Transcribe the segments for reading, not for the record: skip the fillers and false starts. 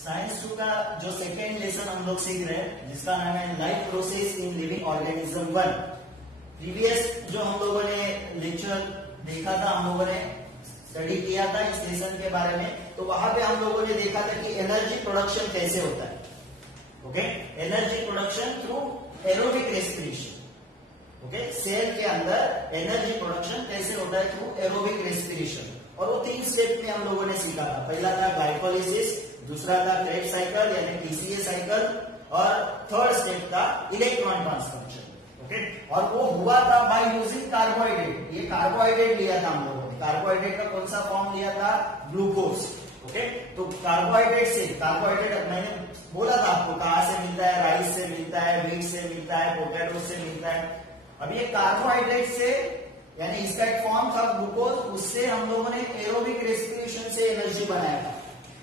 Science 2 का जो second lesson हम लोग सीख रहे हैं जिसका नाम है life process in living organism 1। Previous जो हम लोगों ने लेक्चर देखा था, हम लोगों ने स्टडी किया था इस लेसन के बारे में, तो वहां पे हम लोगों ने देखा था कि एनर्जी प्रोडक्शन कैसे होता है। Okay, energy production through aerobic respiration. Okay, cell के अंदर एनर्जी प्रोडक्शन कैसे होता है थ्रू एरोबिक रेस्पिरेशन। और वो 3 स्टेप में हम लोगों ने सीखा था। पहला था ग्लाइकोलिसिस, दूसरा था क्रेब्स साइकिल यानी टीसीए साइकिल, और थर्ड स्टेप था इलेक्ट्रॉन ट्रांसफर। ओके, और वो हुआ था बाय यूजिंग कार्बोहाइड्रेट। ये कार्बोहाइड्रेट लिया था हम लोगों ने। कार्बोहाइड्रेट का कौन सा फॉर्म लिया था? ग्लूकोज। ओके, तो कार्बोहाइड्रेट मैंने बोला था आपको कहां से मिलता है, राइस से मिलता है, व्हीट से मिलता है, पोटैटो से मिलता है। अब ये कार्बोहाइड्रेट से यानी इसका एक फॉर्म था ग्लूकोज, उससे हम लोगों ने एरोबिक रेस्पिरेशन से एनर्जी बनाया था।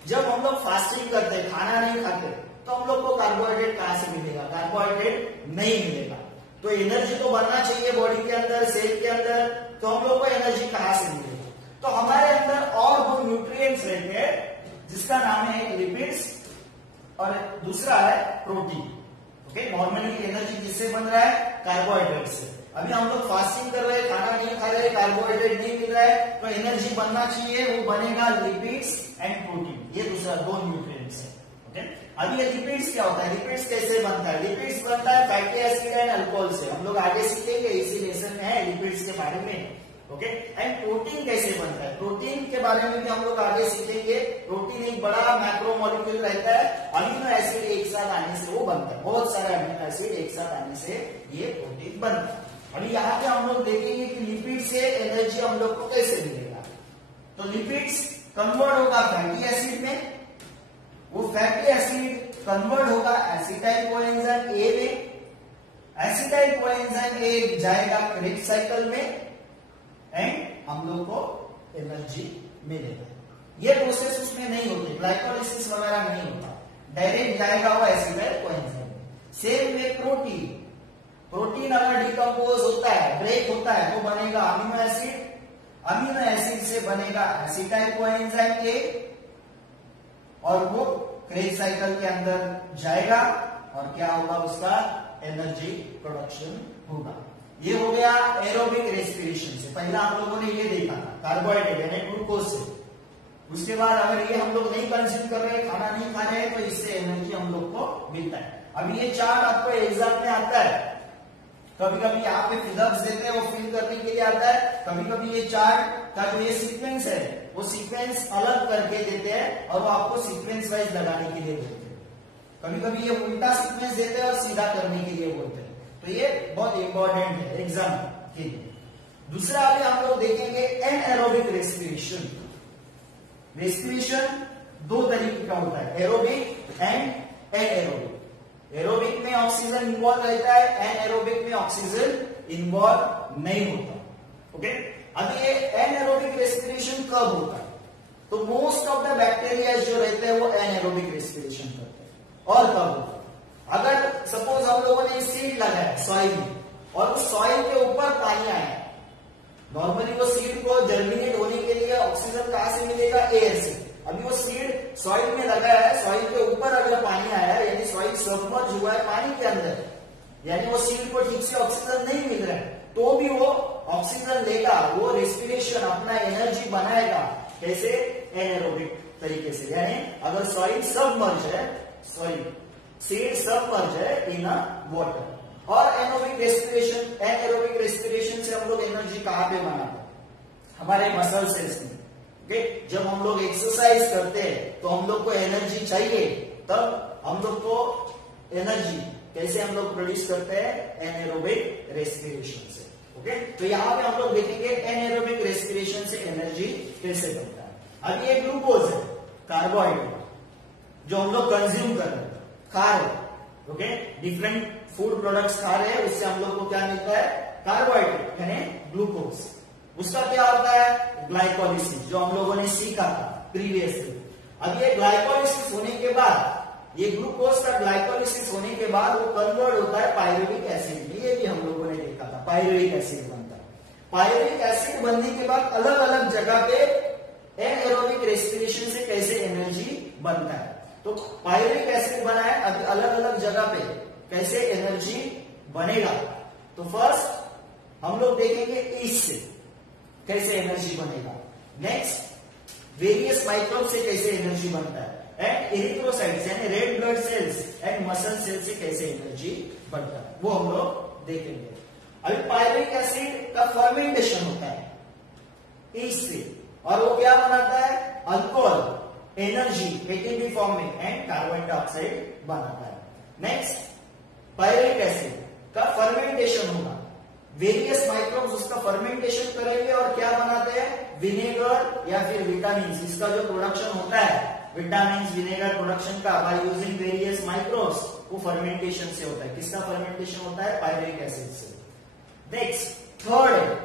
जब हम लोग फास्टिंग करते, खाना नहीं खाते, तो हम लोग को कार्बोहाइड्रेट कहां से मिलेगा? कार्बोहाइड्रेट नहीं मिलेगा। तो एनर्जी तो बनना चाहिए बॉडी के अंदर, सेल के अंदर, तो हम लोग को एनर्जी कहां से मिलेगा? तो हमारे अंदर और 2 न्यूट्रिएंट्स रहते हैं जिसका नाम है लिपिड्स और दूसरा है प्रोटीन। ओके, नॉर्मली एनर्जी किससे बन रहा है? कार्बोहाइड्रेट से। अभी हम लोग फास्टिंग कर रहे हैं, खाना नहीं खा रहे, कार्बोहाइड्रेट नहीं मिल रहा है, तो एनर्जी बनना चाहिए, वो बनेगा लिपिड्स एंड प्रोटीन। ये दूसरा 2 न्यूट्रिएंट्स है। ओके, अब ये लिपिड्स क्या होता है? लिपिड्स कैसे बनता है? लिपिड्स बनता है फैटी एसिड एंड अल्कोहल से। हम लोग आगे सीखेंगे, इसी लेसन में है लिपिड्स के बारे में। ओके, एंड प्रोटीन कैसे बनता है? प्रोटीन के बारे में भी हम लोग आगे सीखेंगे। प्रोटीन एक बड़ा मैक्रोमोलिक्यूल रहता है, अमीनो एसिड एक साथ आने से वो बनता है। बहुत सारे अमीनो एसिड एक साथ आने से ये प्रोटीन बनता है। अभी यहाँ पे हम लोग देखेंगे कि लिपिड से एनर्जी हम लोग को कैसे मिलेगा। तो लिपिड्स कन्वर्ट होगा फैटी एसिड में, वो फैटी एसिड कन्वर्ट होगा एसिटाइल कोएंजाइम ए में, एसिटाइल कोएंजाइम ए जाएगा क्रेब्स साइकिल में, एंड हम लोग को एनर्जी मिलेगा। ये प्रोसेस उसमें नहीं होती, ग्लाइकोलिसिस वगैरह नहीं होता, डायरेक्ट जाएगा वो एसिटाइल कोएंजाइम। सेम में प्रोटीन अगर डिकम्पोज होता है, ब्रेक होता है, तो बनेगा अमीनो एसिड, अमीनो एसिड से बनेगा एसिटाइल कोएंजाइम ए, और वो क्रेब्स साइकिल के अंदर जाएगा और क्या होगा? उसका एनर्जी प्रोडक्शन होगा। ये हो गया एरोबिक रेस्पिरेशन से। पहला हम लोगों ने ये देखा था कार्बोहाइड्रेट यानी ग्लूकोज से। उसके बाद अगर ये हम लोग नहीं कंज्यूम कर रहे, खाना नहीं खा रहे, तो इससे एनर्जी हम लोग को मिलता है। अभी ये चार्ट आपको एग्जाम में आता है, कभी कभी यहाँ पे फिगर्स देते हैं, वो फिल करने के लिए आता है। कभी कभी ये चार्ट का जो ये सीक्वेंस है, वो सीक्वेंस अलग करके देते हैं और वो आपको सीक्वेंस वाइज लगाने के लिए देते हैं। कभी कभी ये उल्टा सीक्वेंस देते हैं और सीधा करने के लिए बोलते हैं। तो ये बहुत इंपॉर्टेंट है एग्जाम के लिए। दूसरा अभी हम लोग देखेंगे एनएरोबिक रेस्पिरेशन। रेस्पिरेशन 2 तरीके का होता है, एरोबिक एंड एनएरोबिक। एरोबिक में ऑक्सीजन इन्वॉल्व रहता है, एनएरोबिक में ऑक्सीजन इन्वॉल्व नहीं होता। ओके, अब ये एनएरोबिक रेस्पिरेशन कब होता है? तो मोस्ट ऑफ द बैक्टीरिया जो रहते हैं वो एनएरोबिक रेस्पिरेशन करते हैं। और कब होता है? अगर सपोज हम लोगों ने सीड लगाया सॉइल में और उस सॉइल के ऊपर पानी आया, नॉर्मली वो सीड को जर्मिनेट होने के लिए ऑक्सीजन कहां से मिलेगा? एयर से। अभी वो सीड सॉइल में लगा है, सॉइल के ऊपर अगर पानी आया है, यानी सॉइल सबमर्ज हुआ है पानी के अंदर, यानी वो सीड को ठीक से ऑक्सीजन नहीं मिल रहा है, तो भी वो ऑक्सीजन लेगा, वो रेस्पिरेशन अपना एनर्जी बनाएगा। कैसे? एनएरोबिक तरीके से। यानी अगर सॉइल सबमर्ज है, सीड सबमर्ज है इन वाटर। और एनएरोबिक रेस्पिरेशन से हम लोग एनर्जी कहां पे बनाते हैं? हमारे मसल सेल्स में। ओके, जब हम लोग एक्सरसाइज करते हैं तो हम लोग को एनर्जी चाहिए, तब हम लोग को एनर्जी कैसे हम लोग प्रोड्यूस करते हैं? एनएरोबिक रेस्पिरेशन से। ओके, तो यहां पे हम लोग देखेंगे एनएरोबिक रेस्पिरेशन से एनर्जी कैसे बनता है। अब ये ग्लूकोज है, कार्बोहाइड्रेट जो हम लोग कंज्यूम कर रहे हैं, खा रहे हैं। ओके, डिफरेंट फूड प्रोडक्ट्स खा रहे हैं, उससे हम लोग को क्या मिलता है? कार्बोहाइड्रेट यानी ग्लूकोज। उसका क्या होता है? ग्लाइकोलिसिस, जो हम लोगों ने सीखा था प्रीवियसली। अब ये ग्लाइकोलिसिस होने के बाद, ये ग्लूकोज का ग्लाइकोलिसिस होने के बाद वो कन्वर्ट होता है पायरुविक एसिड में। ये भी हम लोगों ने देखा था, पायरुविक एसिड बनता है। पायरुविक एसिड बनने के बाद अलग अलग जगह पे एनएरोबिक रेस्पिरेशन से कैसे एनर्जी बनता है। तो पायरुविक एसिड बना है, अभी अलग अलग जगह पे कैसे एनर्जी बनेगा। तो फर्स्ट हम लोग देखेंगे ईस्ट से कैसे एनर्जी बनेगा, नेक्स्ट वेरियस माइक्रोब से कैसे एनर्जी बनता है, एंड एरिथ्रोसाइट्स यानी red blood cells and muscle cells से कैसे एनर्जी बनता है, वो हम लोग देखेंगे। अभी पायरुविक एसिड का फर्मेंटेशन होता है ईस्ट से, और वो क्या बनाता है, अल्कोहल, एनर्जी एटीपी फॉर्म में एंड कार्बन डाइऑक्साइड बनाता है। नेक्स्ट पायरुविक एसिड का फर्मेंटेशन होगा, वेरियस माइक्रोब्स उसका फर्मेंटेशन करेंगे और क्या बनाते हैं, विनेगर या फिर विटामिन, इसका जो प्रोडक्शन होता है विटामिन विनेगर प्रोडक्शन का बाय यूजिंग वेरियस माइक्रोब्स, वो फर्मेंटेशन से होता है। किसका फर्मेंटेशन होता है, पायरुविक एसिड से। नेक्स्ट थर्ड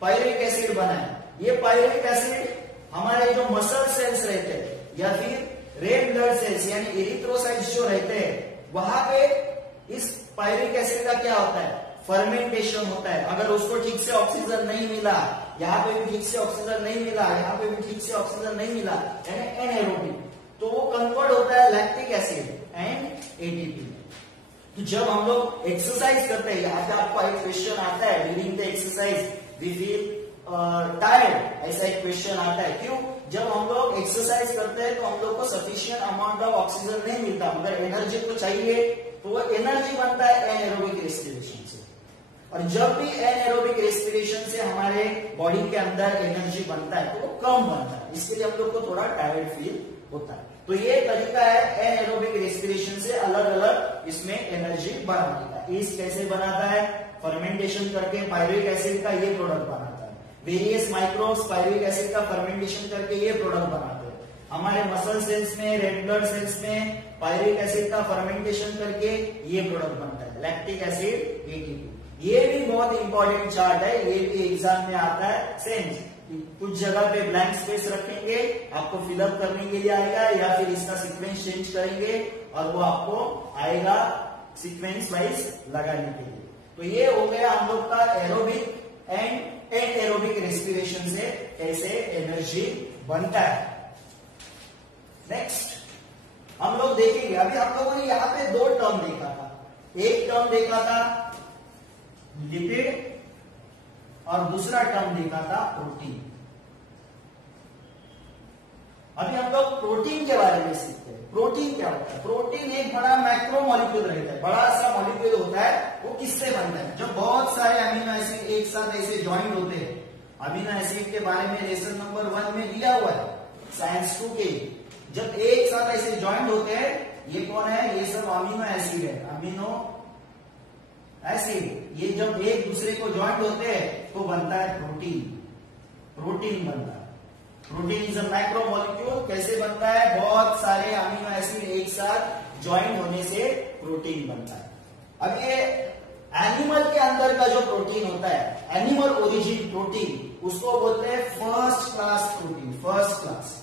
पायरुविक एसिड बना है, ये पायरुविक एसिड हमारे जो मसल सेल्स रहते हैं या फिर रेड ब्लड सेल्स यानी एरिथ्रोसाइट्स जो रहते हैं, वहां पे इस पायरुविक एसिड का क्या होता है, फर्मेंटेशन होता है। अगर उसको ठीक से ऑक्सीजन नहीं मिला, यहाँ पे भी ठीक से ऑक्सीजन नहीं मिला, यहाँ पे भी ठीक से ऑक्सीजन नहीं मिला, यानी एनएरोबिक, तो वो कन्वर्ट होता है लैक्टिक एसिड एंड एटीपी। तो जब हम लोग एक्सरसाइज करते हैं, यहाँ पे आपको एक क्वेश्चन आता है, during the exercise we feel tired, ऐसा एक क्वेश्चन आता है। क्यों, जब हम लोग एक्सरसाइज करते हैं तो हम लोग को सफिशिएंट अमाउंट ऑफ ऑक्सीजन नहीं मिलता, मगर एनर्जी तो चाहिए, तो वो एनर्जी बनता है एनएरोबिक रेस्पिरेशन से। और जब भी एनएरोबिक रेस्पिरेशन से हमारे बॉडी के अंदर एनर्जी बनता है तो वो कम बनता है, इसके लिए हम लोग को थोड़ा टायर्ड फील होता है। तो ये तरीका है एनएरोबिक रेस्पिरेशन से अलग अलग इसमें एनर्जी बनाने का। ईस्ट कैसे बनाता है, फर्मेंटेशन करके पायरुविक एसिड का ये प्रोडक्ट बनाता है। वेरियस माइक्रोब्स पायरुविक एसिड का फर्मेंटेशन करके ये प्रोडक्ट बनाते हैं। हमारे मसल सेल्स में, रेड ब्लड सेल्स में पायरुविक एसिड का फर्मेंटेशन करके ये प्रोडक्ट बनता है लैक्टिक एसिड एटीपी। ये भी बहुत इंपॉर्टेंट चार्ट है, ये भी एग्जाम में आता है। सेम कुछ जगह पे ब्लैंक स्पेस रखेंगे, आपको फिलअप करने के लिए आएगा, या फिर इसका सीक्वेंस चेंज करेंगे और वो आपको आएगा सीक्वेंस वाइज लगाने के लिए। तो ये हो गया हम लोग का एरोबिक एंड एनएरोबिक रेस्पिरेशन से कैसे एनर्जी बनता है। नेक्स्ट हम लोग देखेंगे, अभी हम लोगों ने यहाँ पे दो टर्म देखा था, एक टर्म देखा था लिपिड और दूसरा टर्म देखा था प्रोटीन। अभी हम लोग प्रोटीन के बारे में सीखते हैं। प्रोटीन क्या होता है, प्रोटीन एक बड़ा मैक्रो मॉलिक्यूल रहता है, बड़ा सा मॉलिक्यूल होता है। वो किससे बनता है, जब बहुत सारे अमीनो एसिड एक साथ ऐसे ज्वाइंट होते हैं। अमीनो एसिड के बारे में लेसन नंबर 1 में दिया हुआ है साइंस 2 के, जब एक साथ ऐसे ज्वाइंट होते हैं, ये कौन है, ये सब अमीनो एसिड है, अमीनो एसिड। ये जब एक दूसरे को ज्वाइंट होते हैं तो बनता है प्रोटीन, प्रोटीन बनता है। Protein is a macro molecule, कैसे बनता है, बहुत सारे अमीनो एसिड एक साथ ज्वाइंट होने से प्रोटीन बनता है। अब ये एनिमल के अंदर का जो प्रोटीन होता है, एनिमल ओरिजिन प्रोटीन, उसको बोलते हैं first class protein, first class.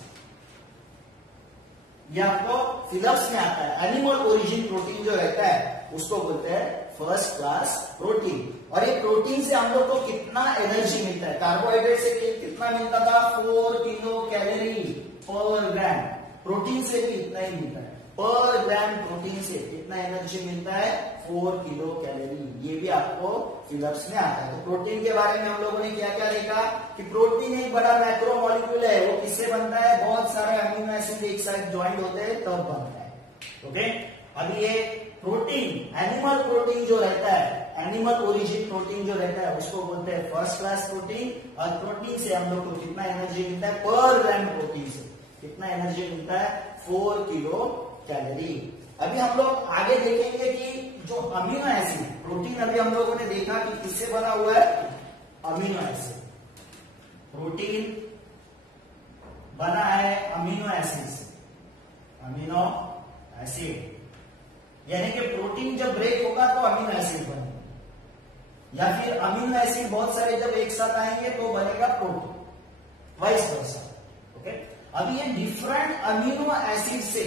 ये आपको फिलअप्स में आता है, एनिमल ओरिजिन प्रोटीन जो रहता है उसको बोलते हैं फर्स्ट क्लास प्रोटीन। और ये प्रोटीन से हम लोग को कितना एनर्जी मिलता है, कार्बोहाइड्रेट से कितना मिलता था, 4 किलो कैलोरी पर ग्राम, प्रोटीन से भी इतना ही मिलता है, पर ग्राम प्रोटीन से कितना एनर्जी मिलता है, 4 किलो कैलोरी। ये भी आपको फिलअप्स में आता है। तो प्रोटीन के बारे में हम लोगों ने क्या क्या देखा कि प्रोटीन एक बड़ा मैक्रो मॉलिक्यूल है, वो किससे बनता है, बहुत सारे अमीनो एसिड एक साथ ज्वाइंट होते हैं तब बनता है। ओके, अभी ये प्रोटीन, एनिमल प्रोटीन जो रहता है, एनिमल ओरिजिन प्रोटीन जो रहता है उसको बोलते हैं फर्स्ट क्लास प्रोटीन। और प्रोटीन से हम लोग को कितना एनर्जी मिलता है, पर ग्राम प्रोटीन से कितना एनर्जी मिलता है, 4 किलो कैलोरी। अभी हम लोग आगे देखेंगे कि जो अमीनो एसिड, प्रोटीन अभी हम लोगों ने देखा कि किससे बना हुआ है, अमीनो एसिड। प्रोटीन बना है अमीनो एसिड से, अमीनो एसिड, यानी कि प्रोटीन जब ब्रेक होगा तो अमीनो एसिड बनेगा, या फिर अमीनो एसिड बहुत सारे जब एक साथ आएंगे तो बनेगा प्रोटीन, वाइस वर्सा। ओके, अभी ये डिफरेंट अमीनो एसिड से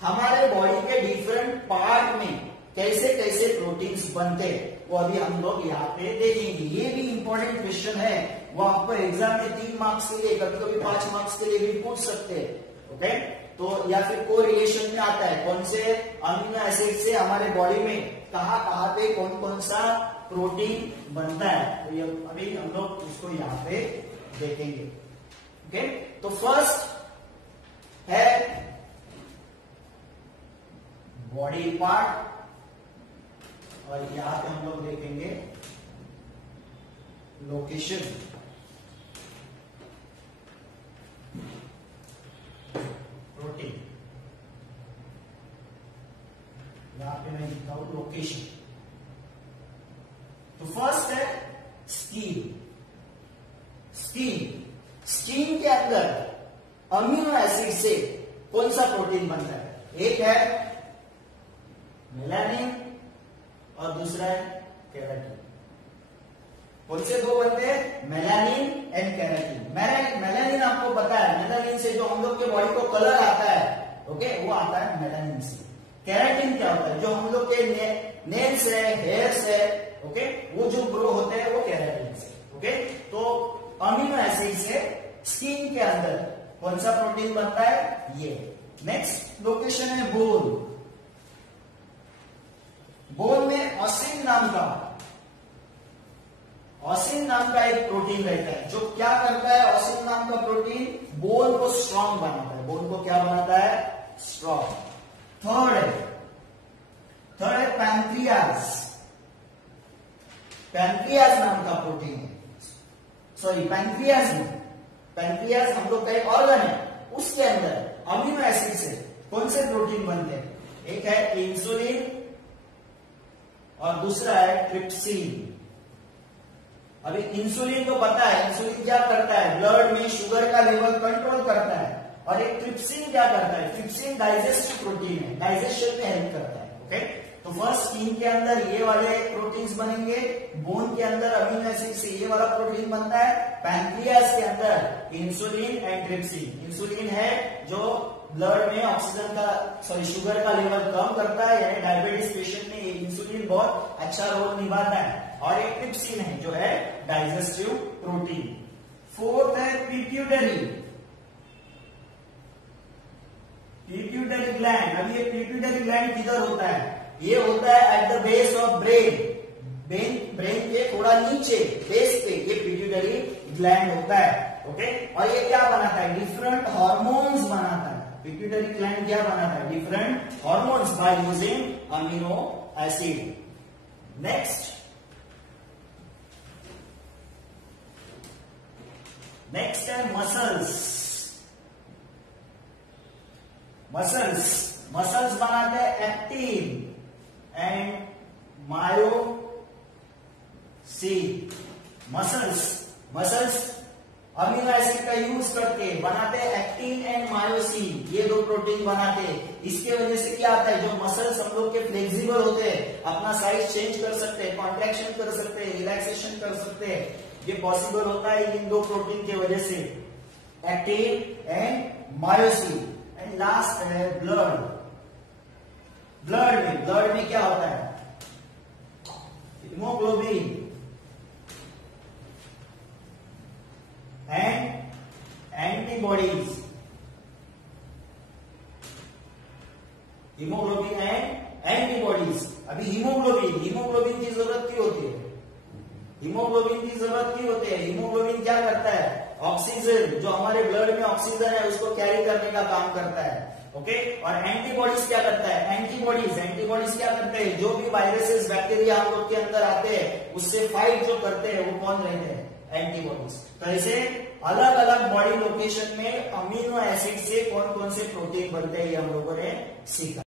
हमारे बॉडी के डिफरेंट पार्ट में कैसे कैसे प्रोटीन्स बनते हैं, वो अभी हम लोग यहाँ पे देखेंगे। ये भी इंपॉर्टेंट क्वेश्चन है, वो आपको एग्जाम में 3 मार्क्स के लिए, कभी कभी 5 मार्क्स के लिए भी पूछ सकते हैं। ओके, तो या फिर को रिलेशन में आता है कौन से अमीनो एसिड से हमारे बॉडी में कहाँ कहाँ पे कौन कौन सा प्रोटीन बनता है, तो ये अभी हम लोग इसको यहाँ पे देखेंगे। ओके, तो फर्स्ट है बॉडी पार्ट, और यहां पे हम लोग देखेंगे लोकेशन। प्रोटीन यहां पे मैं लिखता हूं लोकेशन। तो फर्स्ट है स्किन। स्किन के अंदर अमीनो एसिड से कौन सा प्रोटीन बनता है? एक है मेलानिन और दूसरा है केराटिन। कौन से दो बनते हैं? Melanin and keratin. मेलानिन आपको पता है, मेलानिन से जो हम लोग के बॉडी को कलर आता है, ओके, वो आता है मेलानिन से। केराटिन क्या होता है? जो हम लोग के नेल्स है, हेयर्स है, ओके, वो जो ग्रो होते हैं वो केराटिन से। ओके, तो अमीनो एसिड से स्किन के अंदर कौन सा प्रोटीन बनता है? ये। नेक्स्ट लोकेशन है बोन। बोन में ऑसिन नाम का एक प्रोटीन रहता है, जो क्या करता है? ऑसिन नाम का प्रोटीन बोन को स्ट्रांग बनाता है। बोन को क्या बनाता है? स्ट्रांग। थर्ड है पैंक्रियाज। पैंक्रियाज नाम का प्रोटीन है, सॉरी पैंक्रियाज नहीं, पैंक्रियाज हम लोग का एक ऑर्गन है, उसके अंदर अमीनो एसिड से कौन से प्रोटीन बनते हैं? एक है इंसुलिन और दूसरा है ट्रिप्सिन। अभी इंसुलिन तो पता है, इंसुलिन क्या करता है? ब्लड में शुगर का लेवल कंट्रोल करता है। और एक ट्रिप्सिन क्या करता है? ट्रिप्सिन डाइजेस्टिव प्रोटीन है, डाइजेशन में हेल्प करता है। ओके, तो फर्स्ट स्किन के अंदर ये वाले प्रोटीन्स बनेंगे, बोन के अंदर अमीनो एसिड से ये वाला प्रोटीन बनता है, पैंक्रियाज के अंदर इंसुलिन एंड ट्रिप्सिन। इंसुलिन है जो ब्लड में ऑक्सीजन का शुगर का लेवल कम करता है, यानी डायबिटीज पेशेंट में ये इंसुलिन बहुत अच्छा रोल निभाता है। और एक ट्रिप्सिन है जो है डाइजेस्टिव प्रोटीन। फोर्थ है पिट्यूटरी ग्लैंड। अब ये पिट्यूटरी ग्लैंड किधर होता है? ये होता है at the base of brain के थोड़ा नीचे बेस पे ये पिट्यूटरी ग्लैंड होता है। ओके, और ये क्या बनाता है? डिफरेंट हार्मोन्स बनाता है। पिट्यूटरी ग्लैंड क्या बनाता है? Different hormones by using amino acid. Next है मसल्स बनाते हैं actin and myosin. Muscles amino acid का यूज करके बनाते हैं एक्टिन एंड मायोसिन, ये दो प्रोटीन बनाते हैं। इसके वजह से क्या आता है? जो मसल्स हम लोग के फ्लेक्सिबल होते हैं, अपना साइज चेंज कर सकते हैं, कॉन्ट्रैक्शन कर सकते हैं, रिलैक्सेशन कर सकते हैं, ये पॉसिबल होता है इन दो प्रोटीन की वजह से, actin and myosin. And last है ब्लड में क्या होता है? Haemoglobin and antibodies. अभी हीमोग्लोबिन की जरूरत क्यों होती है? हीमोग्लोबिन क्या करता है? ऑक्सीजन, जो हमारे ब्लड में ऑक्सीजन है उसको कैरी करने का काम करता है। ओके, और एंटीबॉडीज क्या करता है? एंटीबॉडीज क्या करते हैं? जो भी वायरसेस बैक्टीरिया हम लोग के अंदर आते हैं उससे फाइट जो करते हैं वो कौन रहते हैं? एंटीबॉडीज। तो ऐसे अलग अलग बॉडी लोकेशन में अमीनो एसिड से कौन कौन से प्रोटीन बनते हैं ये हम लोगों ने सीखा।